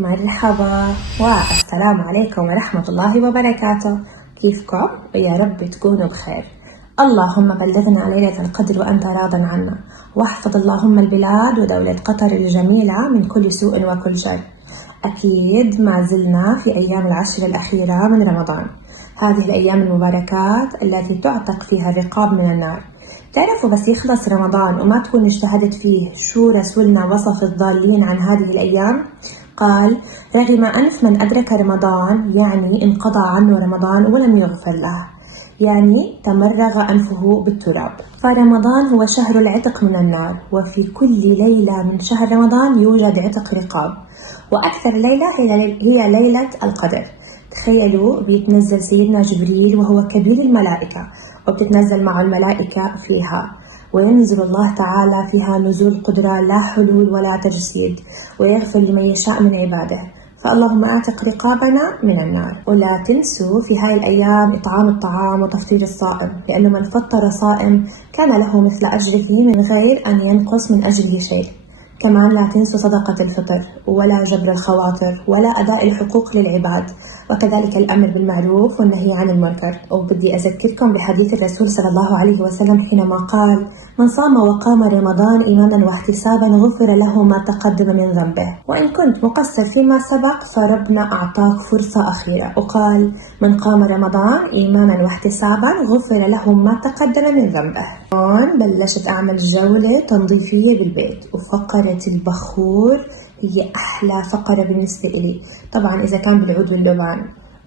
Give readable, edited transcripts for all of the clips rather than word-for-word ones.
مرحبا والسلام عليكم ورحمة الله وبركاته. كيفكم؟ ويا رب تكونوا بخير. اللهم بلغنا ليلة القدر وأنت راض عنا، واحفظ اللهم البلاد ودولة قطر الجميلة من كل سوء وكل شر. أكيد ما زلنا في أيام العشر الأخيرة من رمضان، هذه الأيام المباركات التي تعتق فيها الرقاب من النار. تعرفوا بس يخلص رمضان وما تكون اجتهدت فيه، شو رسولنا وصف الضالين عن هذه الأيام؟ قال: رغم أنف من أدرك رمضان، يعني انقضى عنه رمضان ولم يغفر له، يعني تمرغ أنفه بالتراب. فرمضان هو شهر العتق من النار، وفي كل ليلة من شهر رمضان يوجد عتق رقاب، وأكثر ليلة هي ليلة القدر. تخيلوا بيتنزل سيدنا جبريل وهو كبير الملائكة، وبتتنزل معه الملائكة فيها، وينزل الله تعالى فيها نزول قدرة لا حلول ولا تجسيد، ويغفر لمن يشاء من عباده. فاللهم اعتق رقابنا من النار. ولا تنسوا في هاي الأيام إطعام الطعام وتفطير الصائم، لأنه من فطر صائم كان له مثل أجره من غير أن ينقص من أجره شيء. كمان لا تنسوا صدقة الفطر، ولا جبر الخواطر، ولا أداء الحقوق للعباد، وكذلك الأمر بالمعروف والنهي عن المنكر. وبدي أذكركم بحديث الرسول صلى الله عليه وسلم حينما قال: من صام وقام رمضان إيمانا واحتسابا غفر له ما تقدم من ذنبه، وإن كنت مقصر فيما سبق فربنا أعطاك فرصة أخيرة. وقال: من قام رمضان إيمانا واحتسابا غفر له ما تقدم من ذنبه. بلشت أعمل جولة تنظيفية بالبيت، وفقرة البخور هي أحلى فقرة بالنسبة إلي. طبعا إذا كان بالعود واللبان.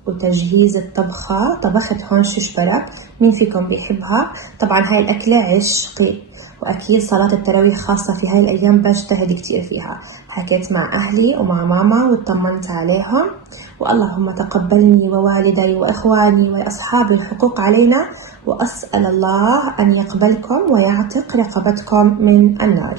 وتجهيز الطبخة، طبخت هون شيش برك، مين فيكم بيحبها؟ طبعا هاي الأكلة عشقي. وأكيد صلاة التراويح خاصة في هاي الأيام بجتهد كتير فيها. حكيت مع أهلي ومع ماما واطمنت عليهم، واللهم تقبلني ووالدي وإخواني وأصحاب الحقوق علينا، وأسأل الله أن يقبلكم ويعتق رقبتكم من النار.